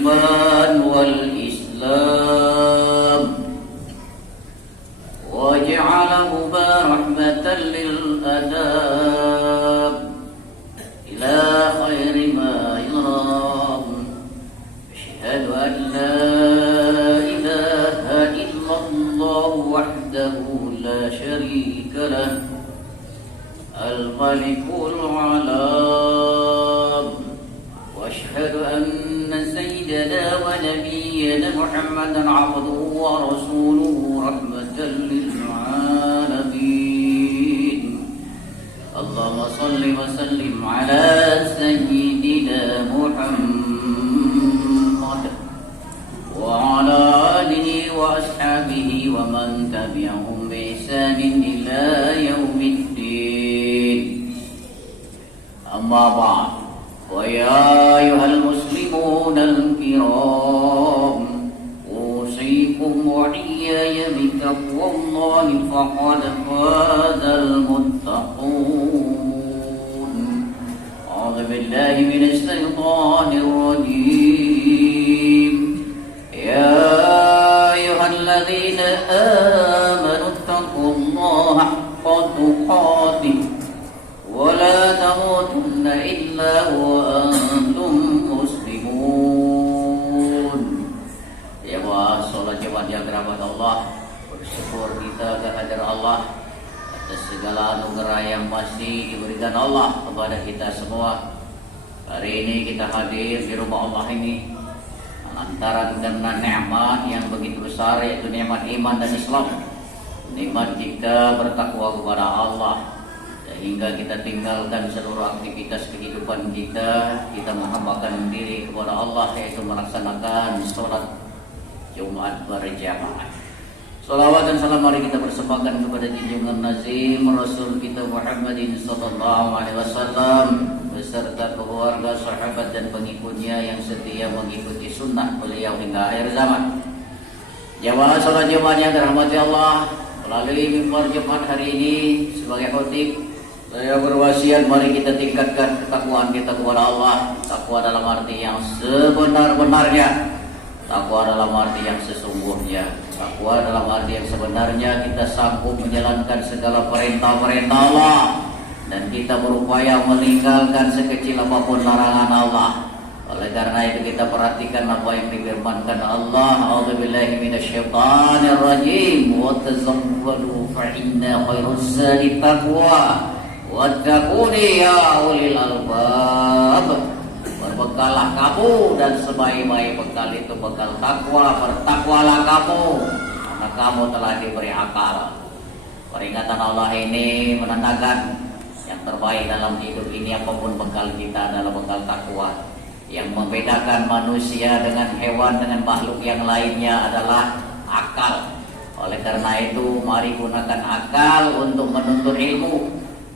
الإيمان والإسلام وجعله رحمة للأنام إلى خير ما يرام أشهد أن لا إله إلا الله وحده لا شريك له الملك العلام وأشهد أن سيدنا ونبينا محمدا عبده ورسوله رحمة للعالمين اللهم صل وسلم على سيدنا محمد وعلى آله وأصحابه ومن تبعهم بإحسان إلى يوم الدين أما بعد ويا أيها المسلمون الكرام أوصيكم وإياي بتقوى الله فقد فاز المتقون أعوذ بالله من الشيطان الرجيم يا أيها الذين آمنوا اتقوا الله حق تقاته ولا تموتن إلا وأنتم مسلمون. Ya Allah, salat jemaat yang kerabat Allah, bersyukur kita kehadirat Allah atas segala anugerah yang masih diberikan Allah kepada kita semua. Hari ini kita hadir di rumah Allah ini antara dengan nikmat yang begitu besar, yaitu nikmat iman dan Islam, nikmat kita bertakwa kepada Allah, sehingga kita tinggalkan seluruh aktivitas kehidupan kita menghambakan diri kepada Allah, yaitu melaksanakan sholat Jumat berjamaah. Salawat dan salam mari kita persembahkan kepada junjungan nazim Rasul kita Muhammadin sallallahu alaihi wasallam beserta keluarga, sahabat dan pengikutnya yang setia mengikuti sunnah beliau hingga akhir zaman. Jamaah salat Jumat yang dirahmati Allah, melalui mimbar Jumat hari ini sebagai khotib, saya berwasiat mari kita tingkatkan ketakwaan kita kepada Allah. Takwa dalam arti yang sebenar-benarnya, takwa dalam arti yang sesungguhnya, takwa dalam arti yang sebenarnya kita sanggup menjalankan segala perintah-perintah Allah dan kita berupaya meninggalkan sekecil apapun larangan Allah. Oleh karena itu kita perhatikan apa yang difirmankan Allah. A'udzubillahi minasyaitonir rajim. Wa tazawwadu fa inna khairaz zadi taqwa wattaquni ya ulil albab. Berbekalah kamu dan sebaik-baik bekal itu bekal takwa. Bertakwalah kamu karena kamu telah diberi akal. Peringatan Allah ini menandakan yang terbaik dalam hidup ini apapun bekal kita adalah bekal takwa. Yang membedakan manusia dengan hewan dengan makhluk yang lainnya adalah akal. Oleh karena itu mari gunakan akal untuk menuntut ilmu,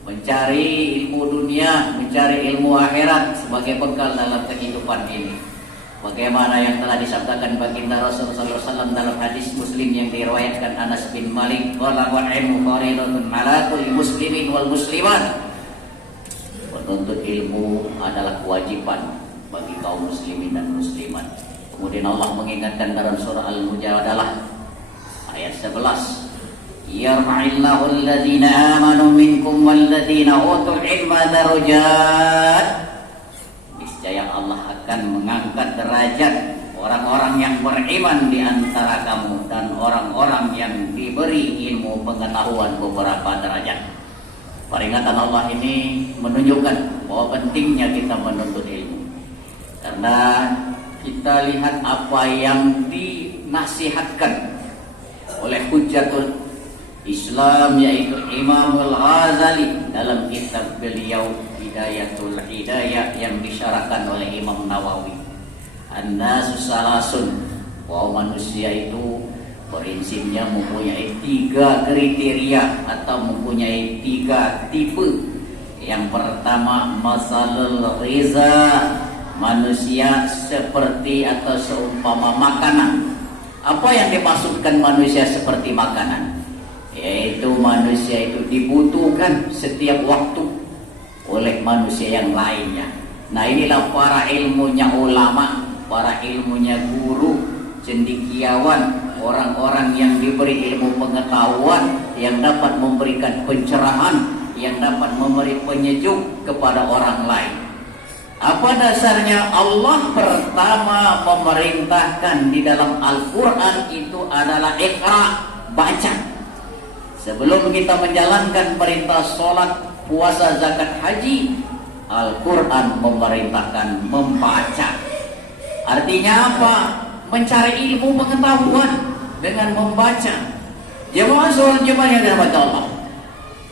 mencari ilmu dunia, mencari ilmu akhirat sebagai bekal dalam kehidupan ini. Bagaimana yang telah disabdakan baginda Rasulullah SAW dalam hadis Muslim yang diriwayatkan Anas bin Malik, "Talabul ilmu fariidatun 'ala kulli muslimin wal muslimat." Menuntut ilmu adalah kewajiban bagi kaum muslimin dan muslimat. Kemudian Allah mengingatkan dalam surah Al-Mujadalah ayat 11, yarfa'illahu alladhina amanu minkum walladhina utul ilma darajat. Niscaya Allah akan mengangkat derajat orang-orang yang beriman di antara kamu dan orang-orang yang diberi ilmu pengetahuan beberapa derajat. Peringatan Allah ini menunjukkan bahwa pentingnya kita menuntut ilmu. Karena kita lihat apa yang dinasihatkan oleh Hujjatul Islam, yaitu Imam Al-Ghazali dalam kitab beliau Hidayatul Hidayah yang disyarahkan oleh Imam Nawawi. An-nasu salasun, bahwa manusia itu prinsipnya mempunyai 3 kriteria atau mempunyai 3 tipe. Yang pertama masalul riza, manusia seperti atau seumpama makanan. Apa yang dimaksudkan manusia seperti makanan? Yaitu manusia itu dibutuhkan setiap waktu oleh manusia yang lainnya. Nah inilah para ilmunya ulama para ilmunya guru, cendekiawan, orang-orang yang diberi ilmu pengetahuan yang dapat memberikan pencerahan, yang dapat memberi penyejuk kepada orang lain. Apa dasarnya? Allah pertama memerintahkan di dalam Al-Quran itu adalah Iqra, baca. Sebelum kita menjalankan perintah sholat, puasa, zakat, haji, Al-Quran memerintahkan membaca. Artinya apa? Mencari ilmu pengetahuan dengan membaca. Jemaah sholat jemaah yang dirahmati Allah,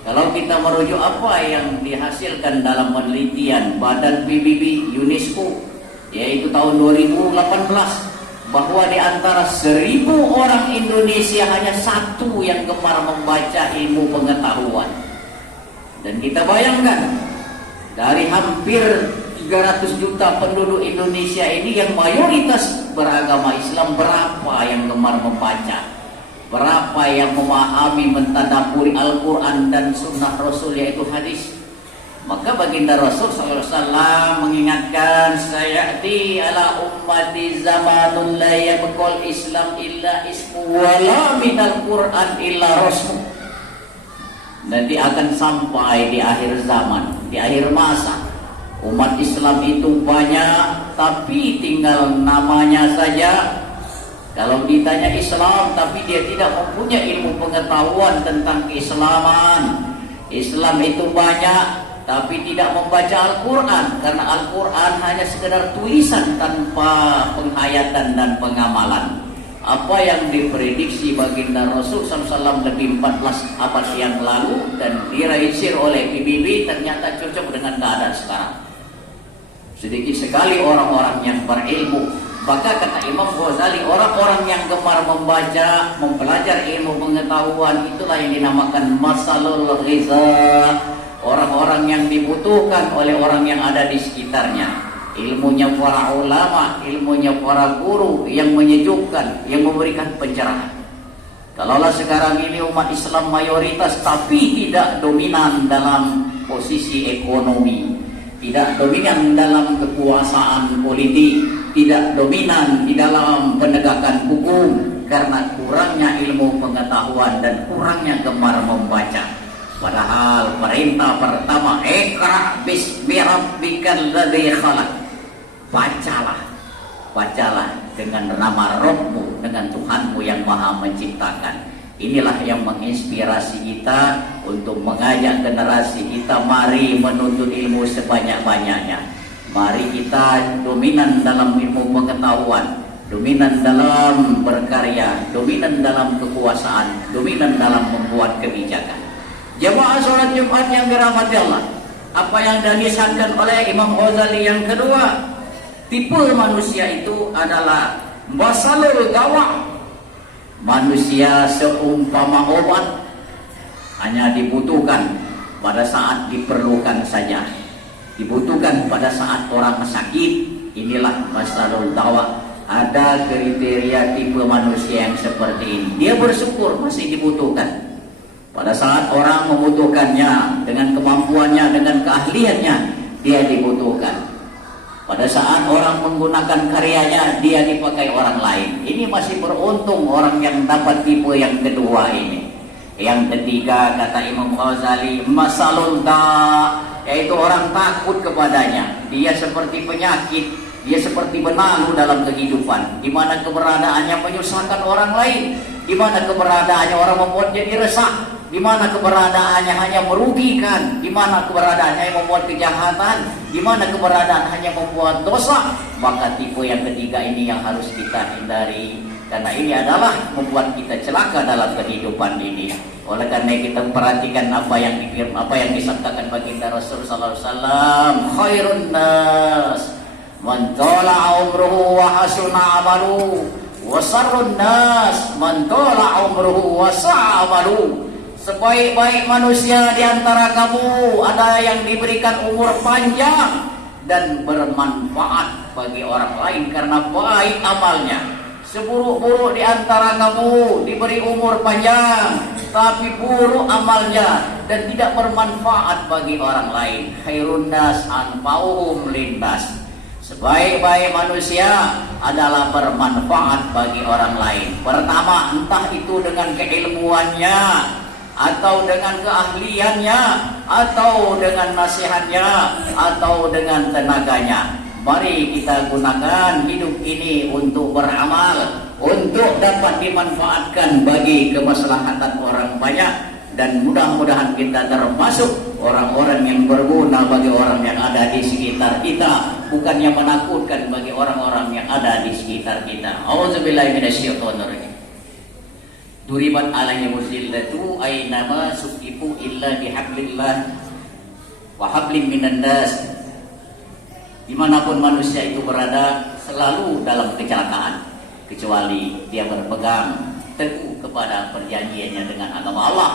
kalau kita merujuk apa yang dihasilkan dalam penelitian Badan PBB UNESCO, yaitu tahun 2018, bahwa di antara 1000 orang Indonesia hanya 1 yang gemar membaca ilmu pengetahuan. Dan kita bayangkan, dari hampir 300 juta penduduk Indonesia ini yang mayoritas beragama Islam, berapa yang gemar membaca? Berapa yang memahami, mentadaburi Al-Quran dan sunnah Rasul, yaitu hadis? Maka baginda Rasul SAW mengingatkan, sayati ala ummati zamanun la yabqal Islam illa ismu wala minal Quran illa rasmu. Nanti akan sampai di akhir zaman, di akhir masa, umat Islam itu banyak tapi tinggal namanya saja. Kalau ditanya Islam tapi dia tidak mempunyai ilmu pengetahuan tentang keislaman. Islam itu banyak tapi tidak membaca Al-Quran, karena Al-Quran hanya sekedar tulisan tanpa penghayatan dan pengamalan. Apa yang diprediksi baginda Rasul SAW lebih 14 abad yang lalu dan direalisir oleh PBB ternyata cocok dengan keadaan sekarang. Sedikit sekali orang-orang yang berilmu. Maka kata Imam Ghazali, orang-orang yang gemar membaca, mempelajari ilmu pengetahuan, itulah yang dinamakan masalul ghiza. Orang-orang yang dibutuhkan oleh orang yang ada di sekitarnya. Ilmunya para ulama, ilmunya para guru yang menyejukkan, yang memberikan pencerahan. Kalaulah sekarang ini umat Islam mayoritas tapi tidak dominan dalam posisi ekonomi, tidak dominan dalam kekuasaan politik, tidak dominan di dalam penegakan hukum karena kurangnya ilmu pengetahuan dan kurangnya gemar membaca. Padahal perintah pertama, Iqra bismi rabbikal ladzi khalaq. Bacalah dengan nama Rabbmu, dengan Tuhanmu yang Maha menciptakan. Inilah yang menginspirasi kita untuk mengajak generasi kita, mari menuntut ilmu sebanyak-banyaknya. Mari kita dominan dalam ilmu pengetahuan, dominan dalam berkarya, dominan dalam kekuasaan, dominan dalam membuat kebijakan. Jemaah sholat Jumat yang dirahmati Allah, apa yang dinisahkan oleh Imam Ghazali yang kedua, tipe manusia itu adalah masalul dawa. Manusia seumpama obat, hanya dibutuhkan pada saat diperlukan saja. Dibutuhkan pada saat orang sakit. Inilah masalul dawa. Ada kriteria tipe manusia yang seperti ini. Dia bersyukur masih dibutuhkan. Pada saat orang membutuhkannya, dengan kemampuannya, dengan keahliannya, dia dibutuhkan. Pada saat orang menggunakan karyanya, dia dipakai orang lain. Ini masih beruntung orang yang dapat tipe yang kedua ini. Yang ketiga kata Imam Ghazali, masalul da, yaitu orang takut kepadanya. Dia seperti penyakit, dia seperti benalu dalam kehidupan, di mana keberadaannya menyusahkan orang lain, di mana keberadaannya orang membuat jadi resah, di mana keberadaannya hanya merugikan, di mana keberadaannya yang membuat kejahatan, di mana keberadaan hanya membuat dosa. Maka tipe yang ketiga ini yang harus kita hindari, karena ini adalah membuat kita celaka dalam kehidupan ini. Oleh karena kita perhatikan apa yang disabdakan baginda Rasul sallallahu alaihi wasallam, khairun nas man tala umruhu wa hasuna amalu, wa sarrun nas man tala umruhu wa sa'a amalu. Sebaik-baik manusia di antara kamu ada yang diberikan umur panjang dan bermanfaat bagi orang lain karena baik amalnya. Seburuk-buruk di antara kamu diberi umur panjang tapi buruk amalnya dan tidak bermanfaat bagi orang lain. Khairun nas anfa'uhum linnas. Sebaik-baik manusia adalah bermanfaat bagi orang lain. Pertama, entah itu dengan keilmuannya, atau dengan keahliannya, atau dengan nasihatnya, atau dengan tenaganya. Mari kita gunakan hidup ini untuk beramal, untuk dapat dimanfaatkan bagi kemaslahatan orang banyak. Dan mudah-mudahan kita termasuk orang-orang yang berguna bagi orang yang ada di sekitar kita, bukan yang menakutkan bagi orang-orang yang ada di sekitar kita. Auzubillahi minasyaitonir rajim. Duribat alaihim zillatu aynama suqifu illa bihablillah wa hablim minan nas. Dimanapun manusia itu berada, selalu dalam kecelakaan, kecuali dia berpegang teguh kepada perjanjiannya dengan agama Allah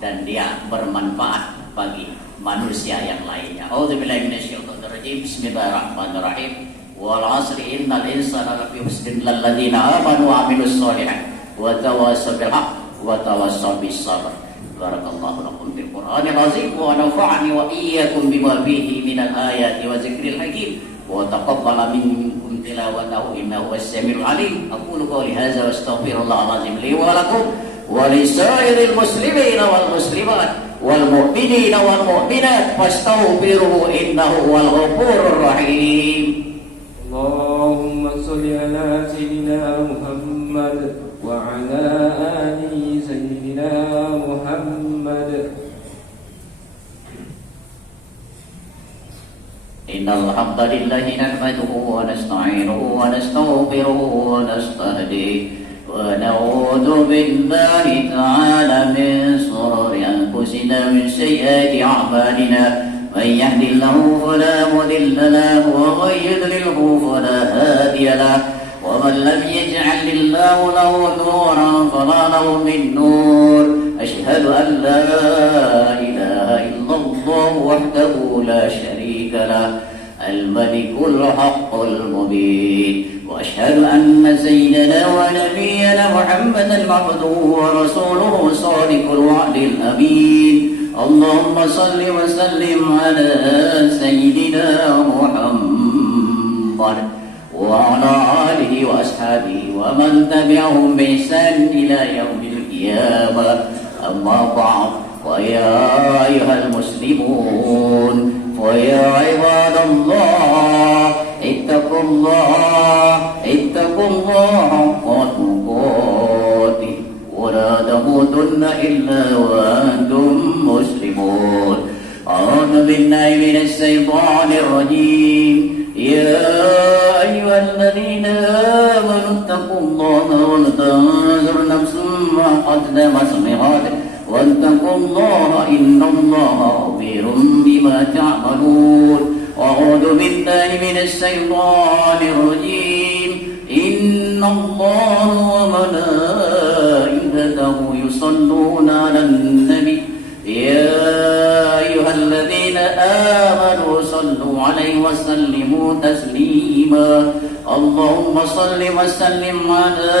dan dia bermanfaat bagi manusia yang lainnya. Auzubillahi minasyaitonir rajim. Bismillahirrahmanirrahim. Wal 'asri innal insana lafi khusrin illal ladzina amanu wa 'amilus sholihat wa tawassaw bil haqq wa tawassaw bis sabr. Barakallahu lakum bil Qur'anil azim wa nafa'ani wa iyyakum bima fihi minal ayati wa dzikril hakim wa taqabbala minkum tilawatahu innahu was-sami'ul 'alim. Aqulu qawli hadza wa astaghfirullahal azim li wa lakum wa lisairil muslimina wal muslimat wal mu'minina wal mu'minat fastaghfiruhu innahu wal ghafurur rahim. Allahumma shalli ala sayyidina Muhammad wa ala ali sayyidina Muhammad. Innal hamdalillahi nahmaduhu wa nasta'inuhu wa nastaghfiruhu wa nastahdihi ونعوذ بالله تعالى من شرور أنفسنا من سيئات أعمالنا من يهد الله فلا مضل له ومن يضلله فلا هادي له ومن لم يجعل الله له نورا فما له من نور أشهد أن لا إله إلا الله وحده لا شريك له الملك الحق المبين وأشهد أن سيدنا ونبينا محمدا عبده ورسوله صادق الوعد الأمين اللهم صل وسلم على سيدنا محمد وعلى آله وأصحابه ومن تبعهم بإحسان إلى يوم القيامة أما بعد ويا أيها المسلمون ويا عباد الله اتقوا الله حق تقاته ولا تموتن إلا وأنتم مسلمون. أعوذ بالله من الشيطان الرجيم. يا أيها الذين آمنوا اتقوا الله ولتنظر نفس ما قدمت لغد واتقوا الله إن الله خبير بما تعملون. أعوذ بالله من الشيطان الرجيم. إن الله وملائكته يصلون على النبي يا أيها الذين آمنوا صلوا عليه وسلموا تسليما. اللهم صل وسلم على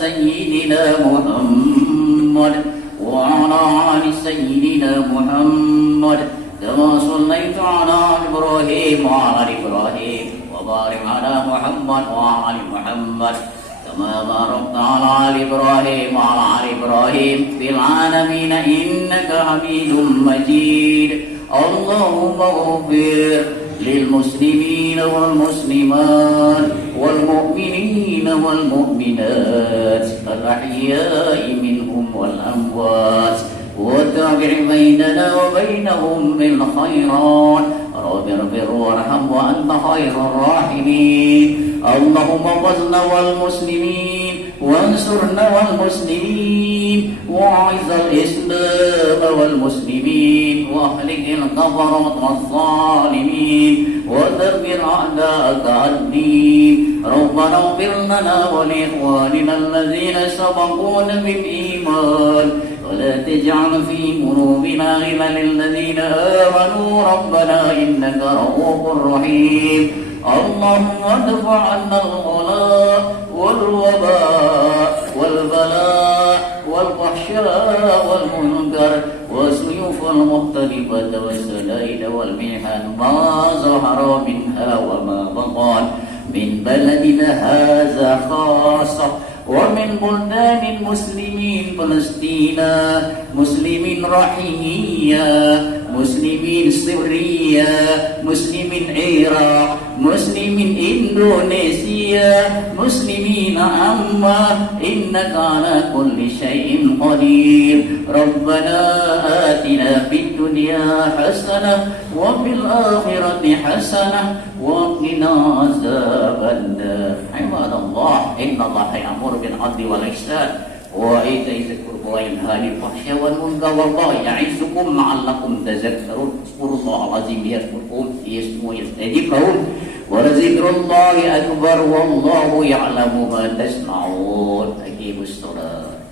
سيدنا محمد وعلى آل سيدنا محمد كما صليت على إبراهيم وعلى آل إبراهيم وبارك على محمد وعلى آل محمد كما باركت على آل إبراهيم وعلى آل إبراهيم في العالمين إنك حميد مجيد. اللهم اغفر للمسلمين والمسلمات والمؤمنين والمؤمنات الأحياء منهم والأموات وتابع بيننا وبينهم بالخيرات رب اغفر وارحم وأنت خير الراحمين. اللهم اغفرنا والمسلمين وانصرنا والمسلمين وأعز الإسلام والمسلمين وأهلك الكفرة والظالمين ودمر أعداءك الدين. ربنا اغفر لنا ولإخواننا الذين سبقونا بالإيمان ولا تجعل في قلوبنا غلا للذين آمنوا ربنا إنك رؤوف رحيم. اللهم ادفع عنا الغلاء والوباء والبلاء والفحشاء والمنكر وسيوف المختلفة والشدائد والمحن ما ظهر منها وما بطن من بلدنا هذا خاصة ومن بلدان المسلمين فلسطين مسلمين رحيمية مسلمين سوريا مسلمين عراق مسلمين إندونيسيا مسلمين عامة إنك على كل شيء قدير ربنا آتنا في الدنيا حسنة وفي الآخرة حسنة وقنا عذاب النار عباد الله إن الله يأمر بالعدل والإحسان وإيتاء ذي القربى وينهى عن الفحشاء والمنكر والبغي يعظكم لعلكم تذكرون اذكروا الله العظيم يذكركم يستجب لكم ولذكر الله أكبر والله يعلم ما تصنعون أقيموا الصلاة